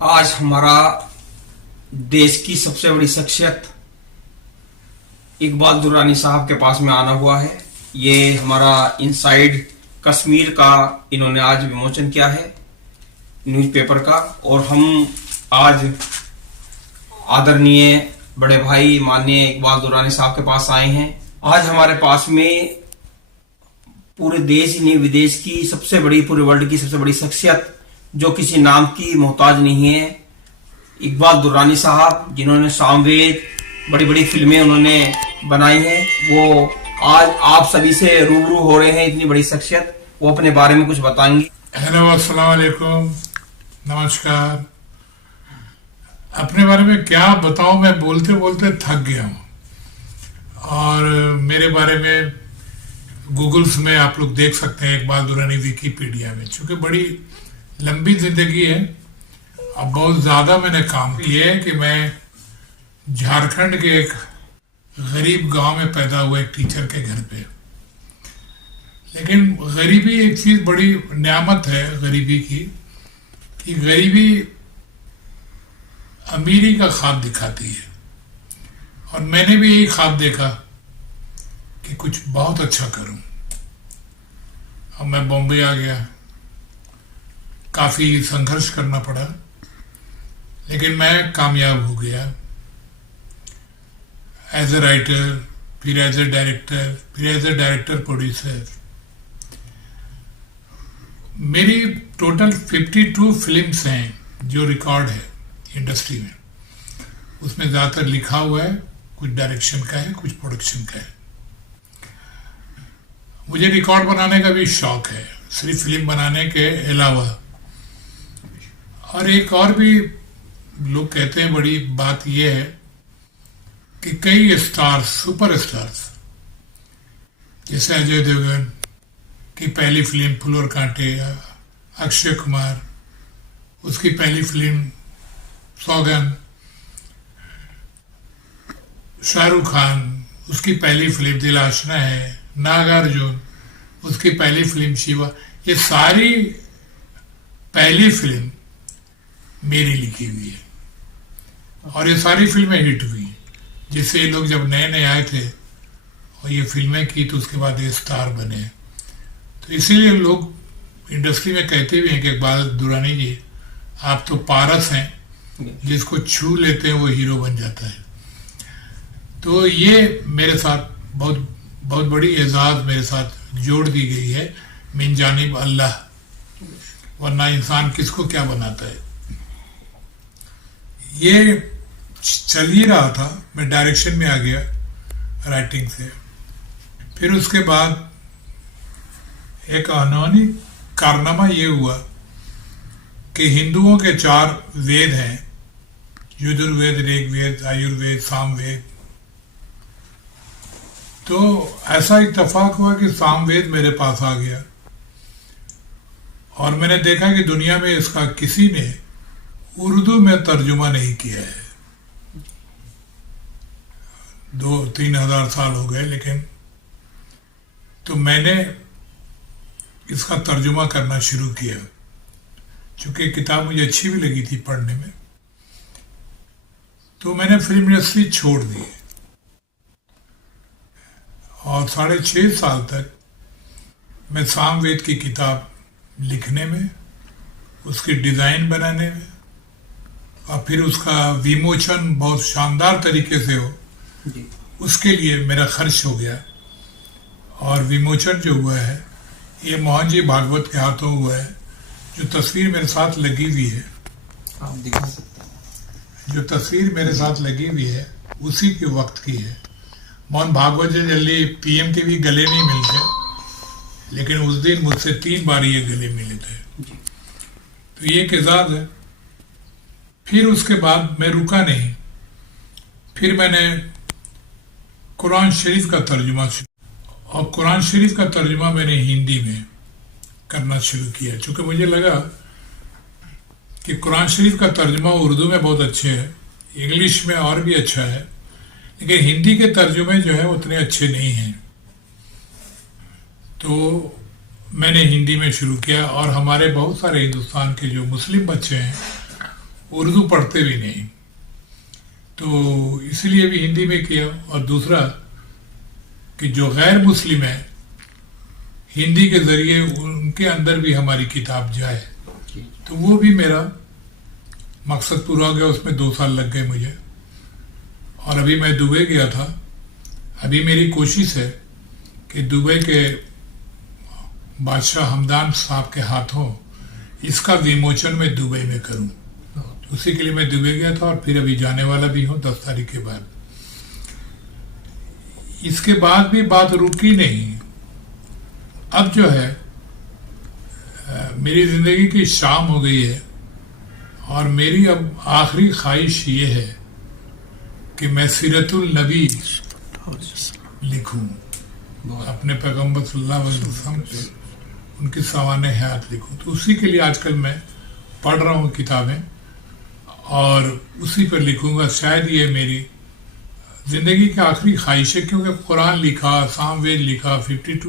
आज हमारा देश की सबसे बड़ी शख्सियत इकबाल दुर्रानी साहब के पास में आना हुआ है। ये हमारा इनसाइड कश्मीर का इन्होंने आज विमोचन किया है न्यूज़पेपर का, और हम आज आदरणीय बड़े भाई माननीय इकबाल दुर्रानी साहब के पास आए हैं। आज हमारे पास में पूरे देश ही नहीं विदेश की सबसे बड़ी, पूरे वर्ल्ड की सबसे बड़ी शख्सियत जो किसी नाम की मोहताज नहीं है, इकबाल दुर्रानी साहब, जिन्होंने सामवेद बड़ी बड़ी फिल्में उन्होंने बनाई हैं, वो आज आप सभी से रूबरू हो रहे हैं। इतनी बड़ी शख्सियत, वो अपने बारे में कुछ बताएंगे। हेलो, अस्सलाम वालेकुम, नमस्कार। अपने बारे में क्या बताऊं, मैं बोलते बोलते थक गया हूं। और मेरे बारे में गूगल्स में आप लोग देख सकते हैं इकबाल दुर्रानी विकीपीडिया में। चूंकि बड़ी लंबी जिंदगी है और बहुत ज़्यादा मैंने काम किए है कि मैं झारखंड के एक गरीब गांव में पैदा हुआ, एक टीचर के घर पे। लेकिन गरीबी एक चीज़ बड़ी नियामत है गरीबी की, कि गरीबी अमीरी का ख्वाब दिखाती है। और मैंने भी यही ख्वाब देखा कि कुछ बहुत अच्छा करूं। अब मैं बॉम्बे आ गया, काफ़ी संघर्ष करना पड़ा, लेकिन मैं कामयाब हो गया एज ए राइटर, फिर एज ए डायरेक्टर, फिर एज ए डायरेक्टर प्रोड्यूसर। मेरी टोटल 52 फिल्म्स हैं जो रिकॉर्ड है इंडस्ट्री में। उसमें ज़्यादातर लिखा हुआ है, कुछ डायरेक्शन का है, कुछ प्रोडक्शन का है। मुझे रिकॉर्ड बनाने का भी शौक है, सिर्फ फिल्म बनाने के अलावा। और एक और भी लोग कहते हैं बड़ी बात यह है कि कई स्टार्स, सुपर स्टार्स, जैसे अजय देवगन की पहली फिल्म फूल और कांटे, अक्षय कुमार उसकी पहली फिल्म सौगंध, शाहरुख खान उसकी पहली फिल्म दिल आशना है, नागार्जुन उसकी पहली फिल्म शिवा, ये सारी पहली फिल्म मेरी लिखी हुई है। और ये सारी फिल्में हिट हुई, जिससे ये लोग जब नए नए आए थे और ये फिल्में की तो उसके बाद ये स्टार बने। तो इसीलिए लोग इंडस्ट्री में कहते भी हैं कि इकबाल दुर्रानी जी आप तो पारस हैं, जिसको छू लेते हैं वो हीरो बन जाता है। तो ये मेरे साथ बहुत बहुत बड़ी एजाज़ मेरे साथ जोड़ दी गई है मिन जानिब अल्लाह, वरना इंसान किसको क्या बनाता है। ये चल ही रहा था, मैं डायरेक्शन में आ गया राइटिंग से। फिर उसके बाद एक अनहोनी कारनामा ये हुआ कि हिंदुओं के 4 वेद हैं, यजुर्वेद, ऋग्वेद, आयुर्वेद, सामवेद। तो ऐसा इत्तेफाक हुआ कि सामवेद मेरे पास आ गया और मैंने देखा कि दुनिया में इसका किसी ने उर्दू में तर्जुमा नहीं किया है। 2-3 हजार साल हो गए, लेकिन तो मैंने इसका तर्जुमा करना शुरू किया, चूंकि किताब मुझे अच्छी भी लगी थी पढ़ने में। तो मैंने फिल्म इंडस्ट्री छोड़ दी और 6.5 साल तक मैं सामवेद की किताब लिखने में, उसकी डिज़ाइन बनाने में और फिर उसका विमोचन बहुत शानदार तरीके से हो, उसके लिए मेरा खर्च हो गया। और विमोचन जो हुआ है ये मोहन जी भागवत के हाथों हुआ है। जो तस्वीर मेरे साथ लगी हुई है, आप दिखा सकते हैं, जो तस्वीर मेरे साथ लगी हुई है उसी के वक्त की है। मोहन भागवत जी जल्दी पीएम के भी गले नहीं मिलते, लेकिन उस दिन मुझसे 3 बार ये गले मिले थे। तो ये एक एजाज़ है। फिर उसके बाद मैं रुका नहीं, फिर मैंने कुरान शरीफ का तर्जुमा और कुरान शरीफ का तर्जुमा मैंने हिंदी में करना शुरू किया, क्योंकि मुझे लगा कि कुरान शरीफ का तर्जुमा उर्दू में बहुत अच्छे है, इंग्लिश में और भी अच्छा है, लेकिन हिंदी के तर्जुमे जो है उतने अच्छे नहीं हैं। तो मैंने हिंदी में शुरू किया और हमारे बहुत सारे हिंदुस्तान के जो मुस्लिम बच्चे हैं उर्दू पढ़ते भी नहीं, तो इसलिए भी हिंदी में किया। और दूसरा कि जो गैर मुस्लिम है, हिंदी के जरिए उनके अंदर भी हमारी किताब जाए, तो वो भी मेरा मकसद पूरा हो गया। उसमें 2 साल लग गए मुझे। और अभी मैं दुबई गया था। अभी मेरी कोशिश है कि दुबई के बादशाह हमदान साहब के हाथों इसका विमोचन मैं दुबई में करूं। तो उसी के लिए मैं दुबई गया था और फिर अभी जाने वाला भी हूं 10 तारीख के बाद। इसके बाद भी बात रुकी नहीं। अब जो है मेरी जिंदगी की शाम हो गई है और मेरी अब आखिरी ख्वाहिश ये है कि मैं सीरतुल नबी लिखूं, अपने पैगंबर सल्लल्लाहु अलैहि वसल्लम पे उनकी सवाने हयात लिखूं। तो उसी के लिए आजकल मैं पढ़ रहा हूँ किताबें और उसी पर लिखूंगा। शायद ये मेरी जिंदगी की आखिरी ख्वाहिश है, क्योंकि कुरान लिखा, सामवेद लिखा, 52